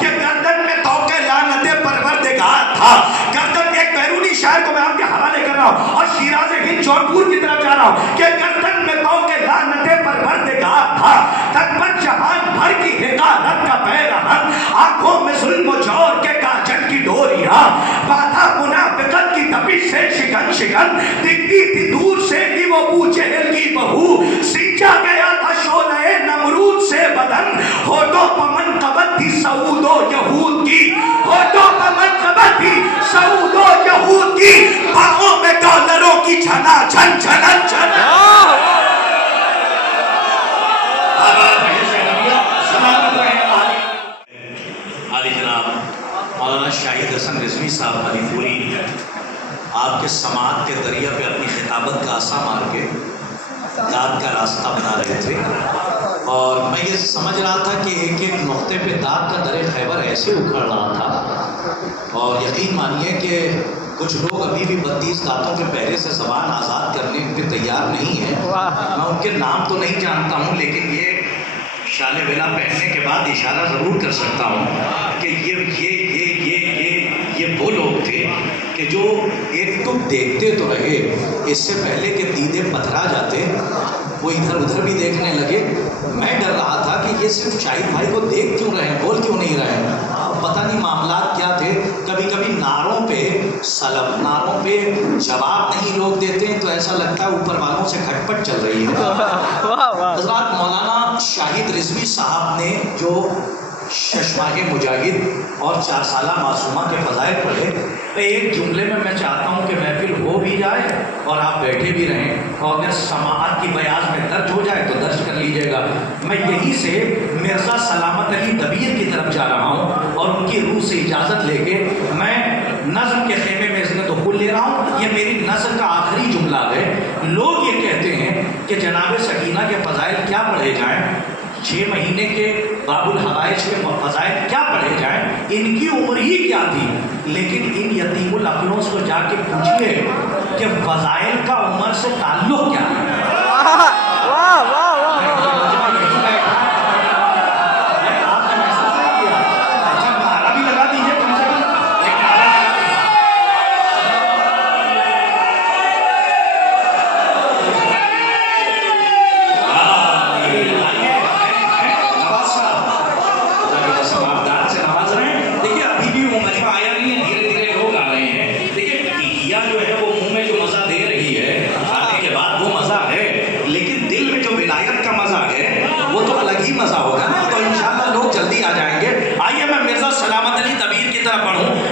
کہ گردن میں توقع لعنت پروردگار تھا. گردن ایک بیرونی شاعر کو میں آپ کے حوالے کر رہا ہوں اور شیراز ہند جونپور کی طرف جا رہا ہوں کہ گردن میں توقع لعنت پروردگار تھا. تکبر جہان بھر کی حقارت کا پیرہن, آنکھوں میں ظلم و جور کے کاجل کی ڈوریاں, باندھا منافقت کی تپش سے شکن شکن, دکھتی تھی دور سے کہ وہ ابو جہل کی بہو, سینچا گیا تھا شعلہ نمرود سے بدن, ہوٹوں پر منقبت تھی سعود و یہود کی, ہوٹوں پر منقبت تھی سعود و یہود کی, باہوں میں ڈالروں کی چھنا چھن چھنن چھن. عالی جناب مولانا شاہد حسن رضوی صاحب علی پوری آپ کے سماعت کے ذریعہ پہ اپنی خطابت کا عصا مار کے داد کا راستہ بنا رہے تھے, اور میں یہ سمجھ رہا تھا کہ ایک ایک نقطے پہ داد کا در خیبر ایسے اکھڑ رہا تھا, اور یقین مانیے کہ کچھ لوگ ابھی بھی 32 دانتوں کے پہرے سے زبان آزاد کرنے پہ تیار نہیں ہیں. میں ان کے نام تو نہیں جانتا ہوں, لیکن یہ شال ویلا پہننے کے بعد اشارہ ضرور کر سکتا ہوں کہ یہ وہ لوگ تھے کہ جو ایک ٹک دیکھتے تو رہے, اس سے پہلے کہ دیدے پتھرا جاتے وہ ادھر ادھر بھی دیکھنے لگے. میں ڈر رہا تھا کہ یہ صرف شاہد بھائی کو دیکھ کیوں رہے ہیں, بول کیوں نہیں رہے ہیں, پتہ نہیں معاملات کیا تھے. کبھی کبھی نعروں پہ سلب, نعروں پہ جواب نہیں لوگ دیتے ہیں تو ایسا لگتا ہے اوپر والوں سے کھٹ پٹ چل رہی ہے. حضرات مولانا شاہد رضوی صاحب نے جو ششماہ مجاہد اور 4 سالہ معصومہ کے فضائل پڑھے, ایک جملے میں میں چاہتا ہوں کہ محفل ہو بھی جائے اور آپ بیٹھے بھی رہیں, اور اگر سماعت کی بیاض میں درج ہو جائے تو درج کر لیجئے گا. میں یہی سے مرزا سلامت علی دبیر کی طرف جا رہا ہوں اور ان کی روح سے اجازت لے کے میں نظم کے خیمے میں اذن دخول لے رہا ہوں. یہ میری نظم کا آخری جملہ ہے. لوگ یہ کہتے ہیں کہ جناب سکینہ کے فضائل کیا پڑھے جائیں, 6 مہینے کے باب الحوائج کے فضائل کیا پڑھے جائیں, ان کی عمر ہی کیا تھی. لیکن ان یتیم الاقلوں کو جا کے پوچھئے کہ فضائل کا عمر سے تعلق کیا ہے.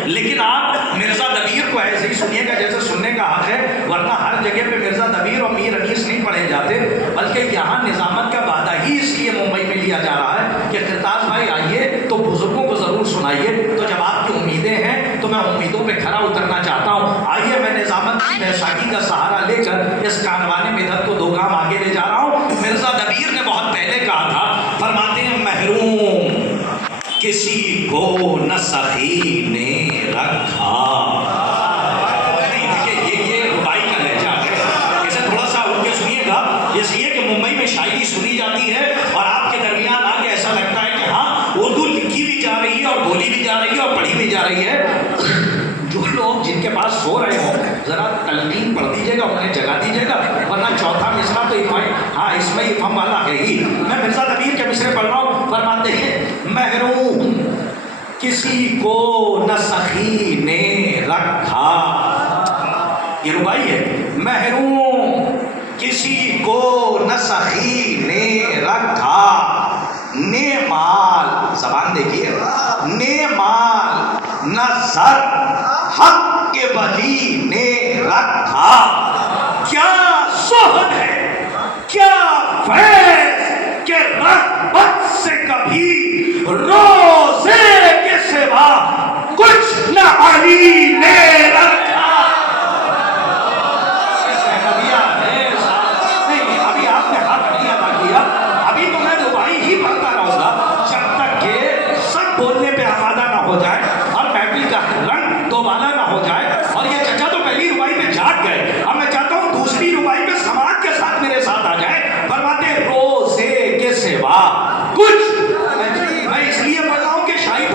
لیکن آپ مرزا دبیر کو ایسے ہی سنیے گا جیسے سننے کا حق ہے, ورنہ ہر جگہ پہ مرزا دبیر اور میر انیس نہیں پڑھے جاتے, بلکہ یہاں نظامت کا وعدہ ہی اس لیے ممبئی میں لیا جا رہا ہے کہ کرتاز بھائی آئیے تو بزرگوں کو ضرور سنائیے. تو جب آپ کی امیدیں ہیں تو میں امیدوں پہ کھرا اترنا چاہتا ہوں. آئیے میں نظامت کی بیساکھی کا سہارا لے کر اس کانوانے مدد کو 2 گام آگے لے جا رہا ہوں. مرزا دبیر نے بہت پہلے کہا تھا, فرماتے ہیں محروم کسی کو نہ سخی نے رکھا. نہیں دیکھیے یہ ربائی کا لہجہ ہے, اسے تھوڑا سا اٹھ کے سنیے گا. اس لیے کہ ممبئی میں شاعری سنی جاتی ہے اور آپ کے درمیان آ کے ایسا لگتا ہے کہ ہاں اردو لکھی بھی جا رہی ہے اور بولی بھی جا رہی ہے اور پڑھی بھی جا رہی ہے. جو لوگ جن کے پاس سو رہے ہوں ذرا تلقین پڑھ دیجیے گا, انہیں جگا دیجیے گا, ورنہ چوتھا مصرع تو ہاں اس میں افہام والا ہے ہی. میں مرزا دبیر کے مصرے پڑھ رہا ہوں. فرماتے ہیں محروم کسی کو نہ سخی نے رکھا. یہ ربائی ہے. محروم کسی کو نہ سخی نے رکھا, نے مال, زبان دیکھیے, نے مال نہ زر حق کے ولی نے رکھا. کیا زہد ہے, کیا فیض کہ رغبت سے کبھی روزے کے سوا کچھ نہ علی نے رکھا. ابھی آپ نے حق نہیں ادا کیا, ابھی تو میں ربائی ہی پڑھتا رہوں گا جب تک کہ سب بولنے پہ آمادہ نہ ہو جائے اور محفل کا رنگ دوبالا نہ ہو جائے. اور یہ چچا تو پہلی ربائی پہ جاگ گئے, اب میں چاہتا ہوں دوسری ربائی پہ سماعت کے ساتھ میرے ساتھ آ جائے. فرماتے روزے کے سوا کچھ, میں اس لیے پڑھ رہا ہوں کہ شاہد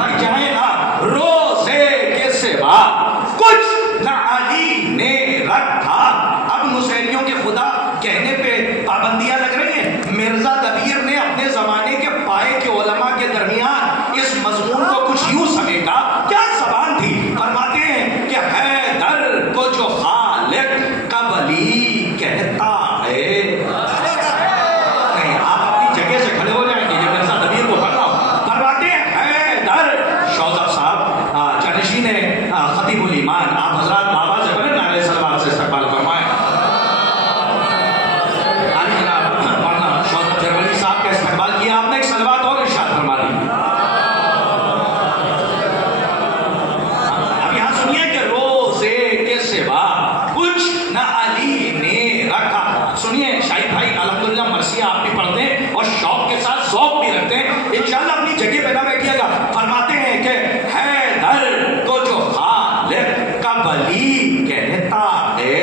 ذوق بھی رکھتے ہیں. انشاءاللہ اپنی جگہ پہ نہ بیٹھیے گا. فرماتے ہیں کہ حیدر کو جو خالق کا ولی کہتا ہے،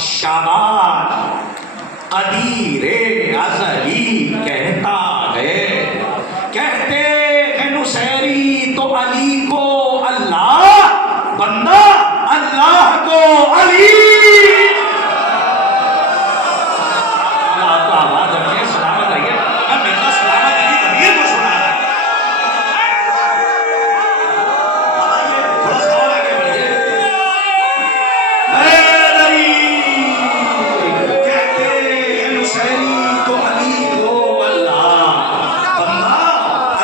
شاباش قدیر ازلی کہتا ہے. کہتے ہیں نصیری تو علی کو اللہ، بندہ اللہ کو علی. آپ کا آواز رکھیں، سلامت رہیے. میں مرزا سلامت علی کبیر کو سنا رہا ہوں. تھوڑا سا اور آگے بڑھیے. کہتے ہیں نصیری تو علی کو اللہ، بندہ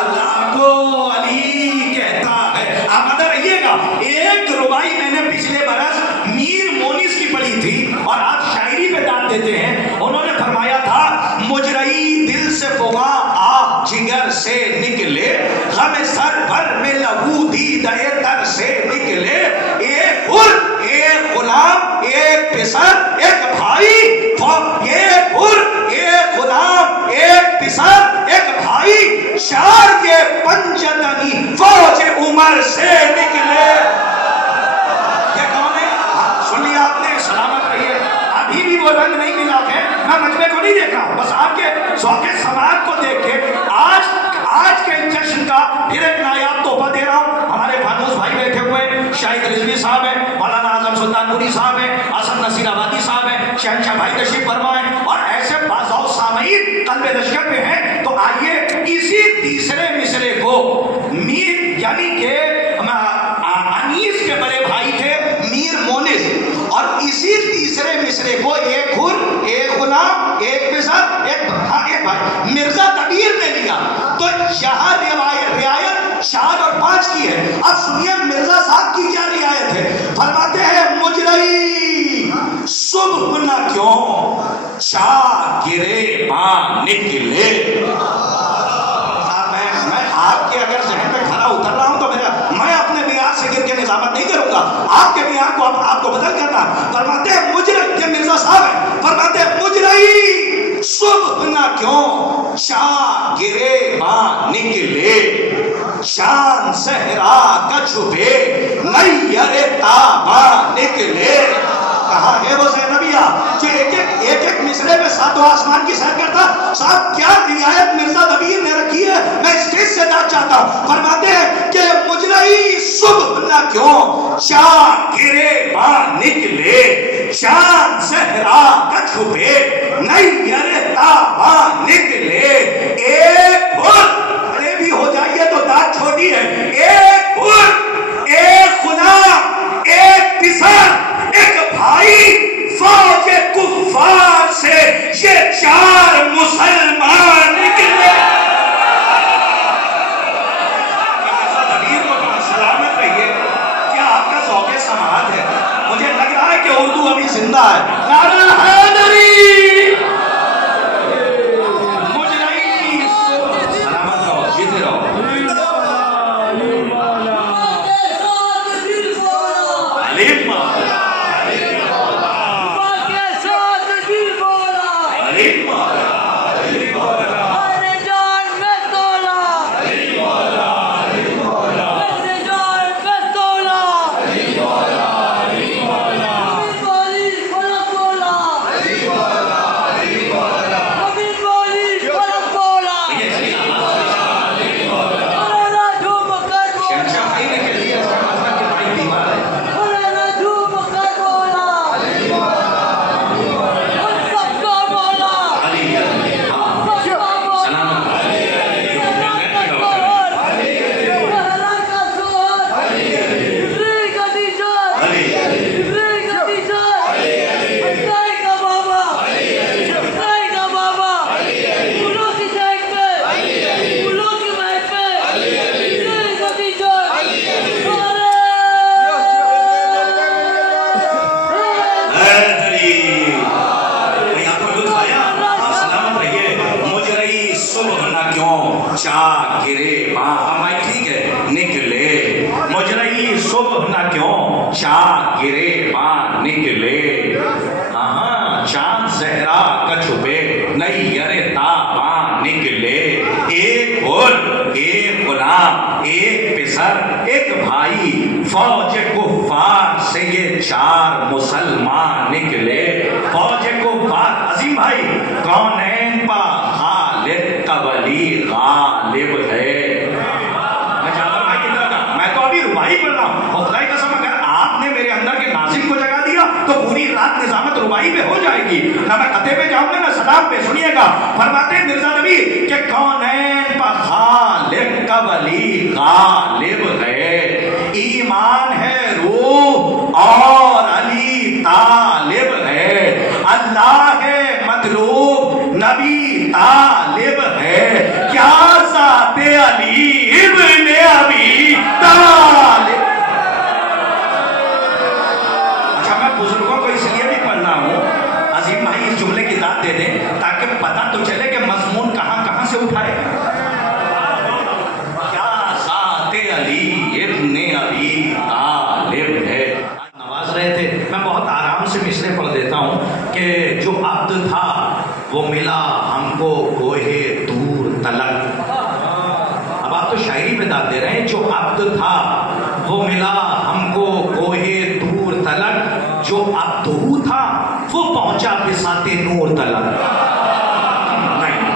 اللہ کو علی کہتا ہے. آپ اندر رہیے گا. ایک ربائی میں نے پچھلے برس میر مونس کی پڑھی تھی اور آپ شاعری پہ داد دیتے ہیں. انہوں نے فرمایا تھا مجرئی دل سے فغاں آہ جگر سے نکلے، غم سر بھر میں لہو دیدہ تر سے نکلے. ایک حر ایک غلام ایک پسر ایک بھائی، ایک حر ایک غلام ایک پسر ایک بھائی، شار کے پنجتنی فوج عمر سے نکلے. یہ کون ہے؟ سن لیا آپ نے؟ سلامت رہیے. ابھی بھی وہ رنگ نہیں ملا ہے. میں مجمع کو نہیں دیکھ رہا ہوں، بس آپ کے ذوق سماعت کو دیکھ کے آج کے جشن کا پھر ایک نایاب تحفہ دے رہا ہوں. ہمارے فانوس بھائی بیٹھے ہوئے ہیں، شاہد رضوی صاحب ہیں، مولانا اعظم سلطان پوری صاحب ہیں، اسد نصیر آبادی صاحب ہیں، شہنشاہ بھائی تشریف فرما ہیں، اور ایسے بعض سامعین قلب لشکر پہ ہیں. تو آئیے اسی تیسرے مصرے کو میر یعنی کہ انیس کے بڑے بھائی تھے میر مونس، اور اسی تیسرے مصرے کو ایک حر ایک غلام ایک پسر ایک بھائی مرزا دبیر نے لیا. تو یہاں رعایت 4 اور 5 کی ہے. اب سنیے مرزا صاحب کی کیا رعایت ہے. فرماتے ہیں مجرئی صبح نہ کیوں شاہ گرے ماں نکلے. میں آپ کے اگر ذہن پہ کھڑا اتر رہا ہوں تو میں اپنے معیار سے گر کے نظامت نہیں کروں گا. آپ کے معیار کو آپ کو بدل کرنا. فرماتے ہیں مجرئی، یہ مرزا صاحب ہے، فرماتے ہیں مجرئی صبح نہ کیوں شاہ گرے ماں نکلے، شان صحرا کا چھپے نیر تابا نکلے. کہاں ہے وہ زینبیہ جو ایک مصرے میں 7 آسمان کی سیر کرتا. صاحب کیا رعایت مرزا دبیر نے رکھی ہے، میں اسٹیج سے داد چاہتا ہوں. فرماتے ہیں کہ مجرئی صبح نہ کیوں شاہ گرے ماں نکلے، شان صحرا کا چھپے نیر تابا نکلے. ایک حر، کھڑے بھی ہو جائیے تو داد چھوٹی ہے. ایک حر ایک غلام ایک پسر ایک بھائی، فوج کفار سے یہ 4 مسلمان نکلے. سلامت رہیے. کیا آپ کا ذوق سماعت ہے؟ مجھے لگ رہا ہے کہ اردو ابھی زندہ ہے. نعرہ حیدری. مجرئی سلامت رہو، جیتے رہو. شاہ گرے ماں ٹھیک ہے نکلے. مجرئی صبح نہ کیوں شاہ گرے ماں نکلے. ہاں چاند زہرا کا چھپے نیر تاباں نکلے. ایک گل ایک غلام ایک پسر ایک بھائی فوج کفار سے یہ 4 مسلمان نکلے فوج کفار عظیم بھائی کونین پا خالد کا ولی غالب ہے ربائی پڑھ رہا ہوں اور خدا کی قسم اگر آپ نے میرے اندر کے ناظم کو جگا دیا تو پوری رات نظامت ربائی پہ ہو جائے گی نہ میں قطعے پہ جاؤں گا نہ صداب پہ سنیے گا فرماتے ہیں مرزا نبی کہ کونین پا خالق کا ولی غالب ہے ایمان ہے روح اور علی طالب ہے اللہ ہے مطلوب نبی طالب ہے کیا ذات علی ابن ابی طالب اچھا میں بزرگوں کو اس لیے بھی پڑھنا ہوں عظیم بھائی اس جملے کی داد دے دیں تاکہ پتہ تو چلے کہ مضمون کہاں کہاں سے اٹھائے کیا ذات علی ابن ابی طالب ہے نواز رہے تھے میں بہت آرام سے مصرے پڑھ دیتا ہوں کہ جو عبد تھا وہ ملا ہم کو کوہ طور تلک اب آپ تو شاعری پہ داد دے رہے ہیں جو عبد تھا وہ ملا ہم کو کوہ طور تلک جو عبدہو تھا وہ پہنچا بساط نور تلک نہیں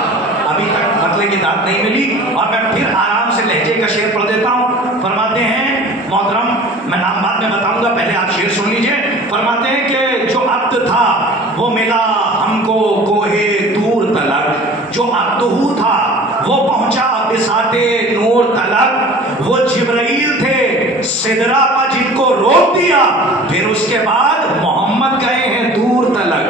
ابھی تک مطلب کی داد نہیں ملی اور میں پھر آرام سے لہجے کا شعر پڑھ دیتا ہوں فرماتے ہیں محترم میں نام بعد میں بتاؤں گا پہلے آپ شعر سن لیجئے فرماتے ہیں کہ جو عبد تھا وہ ملا ہم کو کوہ طور تلک جو عبدہو تھا وہ پہنچا بساط نور تلک وہ جبرائیل تھے سدرہ پر جن کو روک دیا پھر اس کے بعد محمد گئے ہیں دور تلک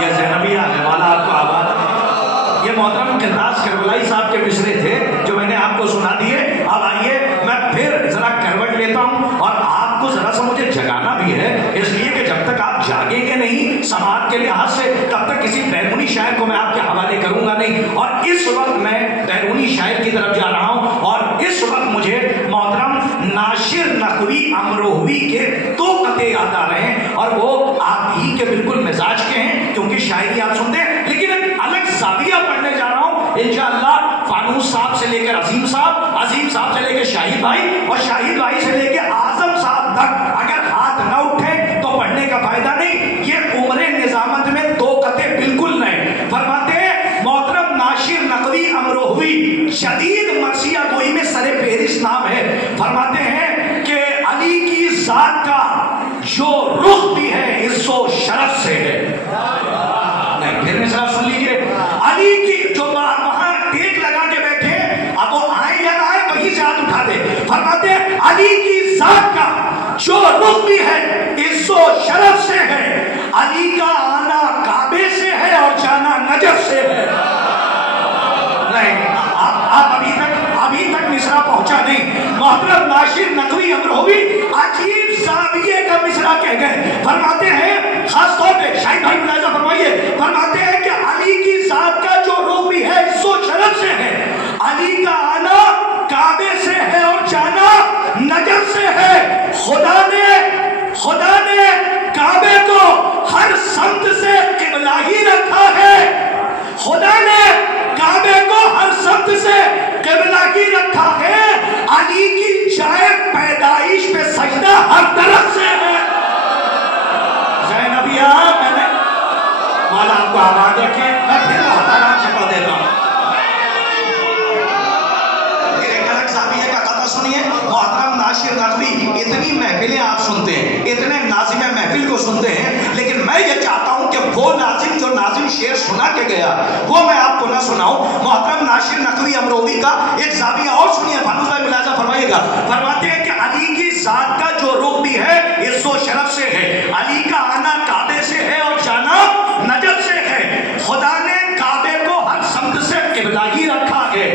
یہ زینبیہ ہے والا آپ کو آباد یہ محترم قرطاس کربلائی صاحب کے مصرے تھے جو میں نے آپ کو سنا دیے اب آئیے میں پھر ذرا کروٹ لیتا ہوں اور آپ کو ذرا سا مجھے جگانا بھی ہے اس لیے کہ جب تک آپ جاگیں گے نہیں سماعت کے لحاظ سے تب تک کسی بیرونی شاعر کو میں آپ کے حوالے کروں گا نہیں اور اس وقت میں بیرونی شاعر کی طرف جا رہا ہوں اور اس وقت مجھے محترم ناشر نقوی امروہوی کے 2 قطعے یاد آ رہے ہیں اور وہ آپ ہی کے بالکل مزاج کے ہیں کیونکہ شاعری آپ سنتے ہیں لیکن ایک الگ زاویہ پڑھنے جا رہا ہوں انشاءاللہ فانوس صاحب سے لے کر عظیم صاحب سے لے کے شاہد بھائی اور شاہد بھائی سے لے کے اعظم صاحب تک اگر ہاتھ نہ اٹھے تو پڑھنے کا فائدہ نہیں یہ عمر نظامت میں 2 قطعے بالکل نہیں فرماتے ہیں محترم ناشر نقوی امروہوی شدید مرثیہ گوئی میں سر فہرست نام ہے فرماتے ہیں کہ علی کی ذات کا جو رخ بھی ہے عز و شرف سے ہے نہیں پھر مثلا سن لیجئے علی کی جو وہاں ٹیک لگا کے بیٹھے اب وہ آئے یا نہ آئے وہیں سے ہاتھ اٹھا دے فرماتے ہیں علی کی ذات کا جو رخ بھی ہے عز و شرف سے ہے علی کا آنا کعبے سے ہے اور جانا نجف سے ہے نہیں آپ ابھی تک مصرع پہنچا نہیں محترم ناشر نقوی امروہوی عجیب زاویے کا مصرع کہہ گئے فرماتے ہیں خاص طور پہ شاہد بھائی ملاحظہ فرمائیے فرماتے ہیں کہ علی کی ذات کا جو روح بھی ہے عز و شرف سے ہے علی کا آنا کعبے سے ہے اور جانا نجف سے ہے خدا نے کعبے کو ہر سمت سے قبلہ ہی رکھا ہے خدا نے کعبے کو ہر سمت سے قبلہ ہی رکھا ہے علی کی جائے پیدائش پہ سجدہ ہر طرف سے ہے زینبیہ میں نے مولا آپ کو آباد رکھے میں پھر بہت آرام سے پڑھ دیتا ہوں ایک الگ زاویہ کا قطع سنیے محترم ناشر نقوی اتنی محفلیں آپ سنتے ہیں اتنے ناظم محفل کو سنتے ہیں لیکن میں یہ چاہتا ہوں کہ وہ ناظم جو ناظم شعر سنا کے گیا وہ میں آپ کو نہ سناؤں محترم ناشر نقوی امروہوی کا ایک زاویہ اور سنیے فانوس بھائی ملاحظہ فرمائیے گا فرماتے ہیں کہ علی کی ذات کا جو رخ بھی ہے عز و شرف سے ہے علی کا آنا کعبے سے ہے اور جانا نجف سے ہے خدا نے کعبے کو ہر سمت سے قبلہ ہی رکھا ہے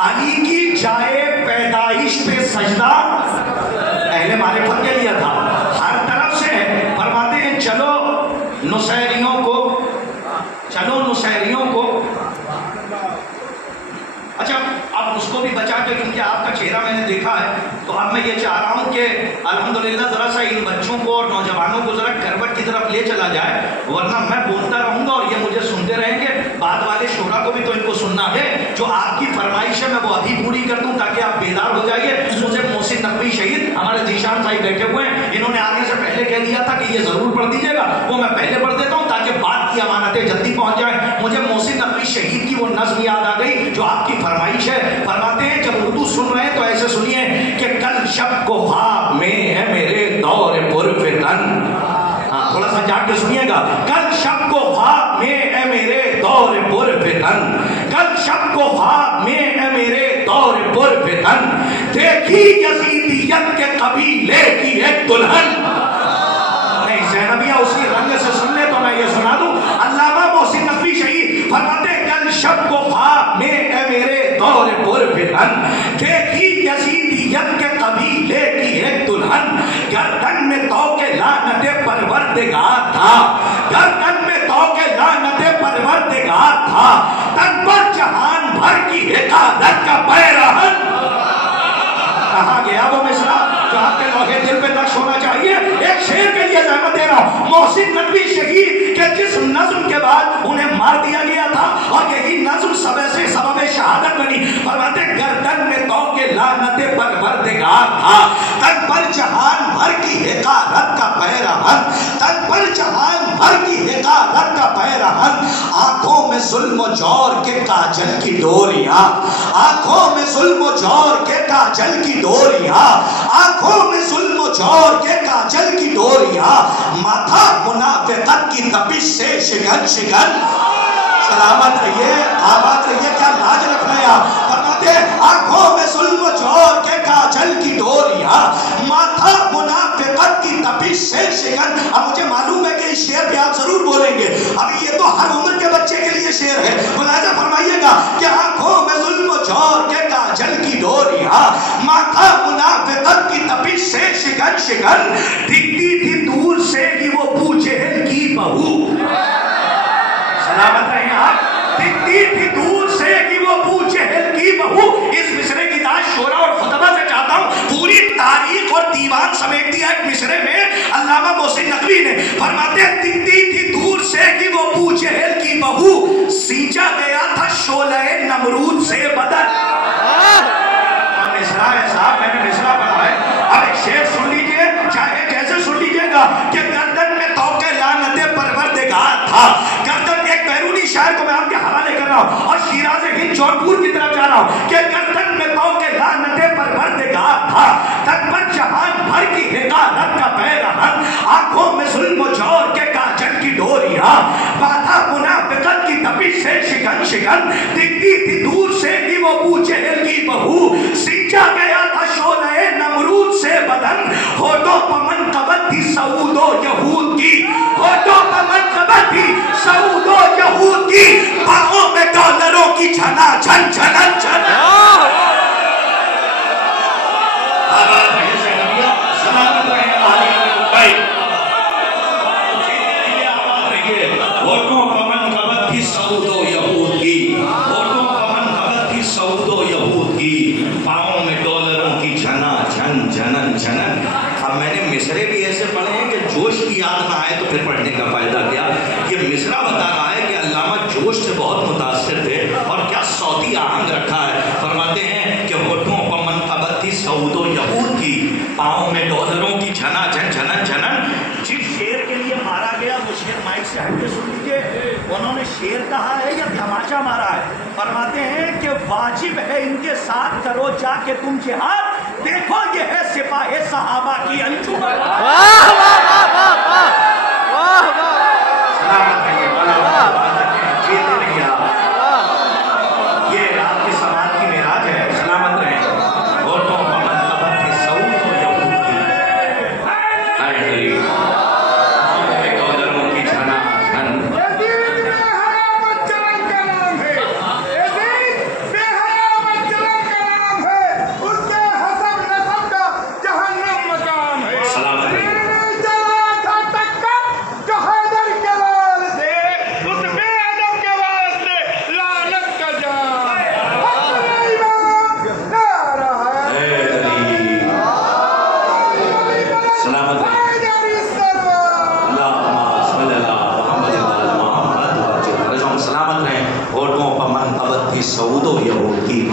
علی کی جائے پیدائش پہ سجدہ اہل معرفت کے لیے تھا ہر طرف سے ہے فرماتے ہیں چلو نصیریوں کو اچھا اب اس کو بھی بچا کے کیونکہ آپ کا چہرہ میں نے دیکھا ہے تو اب میں یہ چاہ رہا ہوں کہ الحمدللہ ذرا سا ان بچوں کو اور نوجوانوں کو ذرا کروٹ کی طرف لے چلا جائے ورنہ میں بولتا رہوں گا اور یہ مجھے سنتے رہیں گے بعد والے شعراء کو بھی تو ان کو سننا ہے جو آپ کی فرمائش ہے میں وہ ابھی پوری کر دوں تاکہ آپ بیدار ہو جائیے. مجھے محسن نقوی شہید ہمارے ذیشان صاحب بیٹھے ہوئے ہیں, انہوں نے آنے سے پہلے کہہ دیا تھا کہ یہ ضرور پڑھ دیجیے گا, وہ میں پہلے پڑھ دیتا ہوں تاکہ بات کی امانتیں جلدی پہنچ جائیں. مجھے محسن نقوی شہید کی وہ نظم یاد آ گئی جو آپ کی فرمائش ہے. فرماتے ہیں جب اردو سن رہے ہیں تو ایسے سنیے کہ کل شب کو خواب میں ہے میرے دور پرفتن. ہاں تھوڑا سا جاگ کے سنیے گا. کل شب کو خواب میں ہے میرے دور پرفتن, کل شب کو خواب میں ہے میرے دور پرفتن, دیکھی یزیدیت کے قبیلے کی ایک دلہن. نہیں زینبیہ اس کی رنگ سے سن لے تو میں یہ سنا دوں. علامہ محسن نقوی شہید فرماتے ہیں کل شب کو خواب میں ہے میرے دور پرفتن, دیکھی یزیدیت کے قبیلے کی ایک دلہن, گردن میں طوق لعنت پروردگار تھا, گردن میں طوق لعنت پروردگار تھا, تن پر جہان بھر کی حقادت کا پیراہن. کہاں گیا وہ مصرع جو آپ کے لوہے دل پہ نقش ہونا چاہیے؟ ایک شعر کے لیے زحمت دے رہا ہوں. محسن نقوی شہید کے جس نظم کے بعد انہیں مار دیا گیا تھا اور یہی نظم سبب شہادت بنی. فرماتے گردن میں طوق لعنت پروردگار تھا, تن پر جہان بھر کی حقارت کا پیراہن, تن پر جہان بھر کی حقارت کا پیراہن, آنکھوں میں ظلم و جور کے کاجل کی ڈوریاں, آنکھوں میں ظلم و جور کے کاجل کی ڈوریاں, آنکھوں میں ظلم و جور کے کاجل کی ڈوریاں, ماتھا منافقت کی تپش سے شگن شگن. سلامت رہیے, آباد رہیے, کیا لاج رکھ رہے آپ. فرماتے آنکھوں میں ظلم و جور کے کاجل کی ڈوریاں, ماتھا منافقت کی تپش سے شگن. اب مجھے معلوم ہے کہ اس شعر پہ آپ ضرور بولیں گے, ابھی یہ تو ہر عمر کے بچے کے لیے شعر ہے. ملاحظہ فرمائیے گا کہ آنکھوں میں ظلم و جور کے کاجل کی ڈوریاں, ماتھا منافقت کی تپش سے شگن شگن, دکھتی تھی دور سے ہی وہ ابو جہل کی بہو. سلامت رہیں آپ. دکھتی تھی دور سے کہ وہ ابو جہل کی بہو. اس مصرے کی داعش شورا اور خطبہ سے چاہتا ہوں پوری تاریخ اور دیوان سمیٹ دیا ایک مصرے میں علامہ محسن نقوی نے. فرماتے دکھتی تھی دور سے کہ وہ ابو جہل کی بہو, سینچا گیا تھا شعلہ نمرود سے بدن. مصرا ہے صاحب, میں نے مصرا پڑھا ہے. اب ایک شعر سن لیجئے, چاہے جیسے سن لیجئے گا کہ گردن میں طوق لعنت پروردگار تھا. گردن ایک بیرونی شاعر کو میں آپ کے حوالے کر رہا ہوں اور شیراز ہند جونپور کی طرف جا رہا ہوں کہ گردن میں طوق لعنت پروردگار تھا, تن پر جہان بھر کی حقارت کا پیراہن, آنکھوں میں ظلم و جور کے کاجل کی ڈوریاں, ماتھا منافقت کی تپش سے شگن شگن, دکھتی تھی دور سے ہی وہ ابو جہل کی بہو, سینچا گیا تھا شعلہ نمرود سے بدن, ہوٹوں پر منقبت تھی سعود و یہود کی, ہوٹوں پر منقبت تھی سعود و یہود کی, باہوں میں ڈالروں کی جھنا جھن جھنن جھن. آباد رہے زینبیہ, سلامت رہے عالی ممبئی. آباد رہیے. ہوٹوں پر منقبت تھی سعود و یہود کی, ہوٹوں پر منقبت تھی سعود و یہود کی, پاؤں میں ڈالروں کی جھنا جھن جھنن جھنن. اب میں نے مصرے بھی ایسے پڑھے ہیں کہ جوش کی یاد نہ آئے تو پھر پڑھنے کا فائدہ کیا. یہ مصرع بتا رہا ہے کہ علامہ جوش سے بہت متاثر تھے اور کیا صوتی آہنگ رکھا ہے. فرماتے ہیں کہ ہوٹھوں پر منقبت تھی سعود و یہود کی, پاؤں میں ڈالروں کی جھنا جھن جھنن جھنن. جس شعر کے لیے مارا گیا وہ شعر مائک سے ہٹ کے سن لیجیے. انہوں نے شعر کہا ہے یا دھماچہ مارا ہے. فرماتے ہیں کہ واجب ہے ان کے ساتھ کرو جا کے تم جہاد, دیکھو یہ ہے سپاہ صحابہ کی انجمن. واہ واہ واہ واہ واہ واہ واہ. سلامت رہیے, جیتے رہیے آپ. یہ آپ کے سماعت کی معراج ہے. سلامت رہیں. ہوٹوں پر منقبت تھی سعود و یہود کی, ڈالروں کی جھنا جھن. منقبت تھی سعود و یہود کی،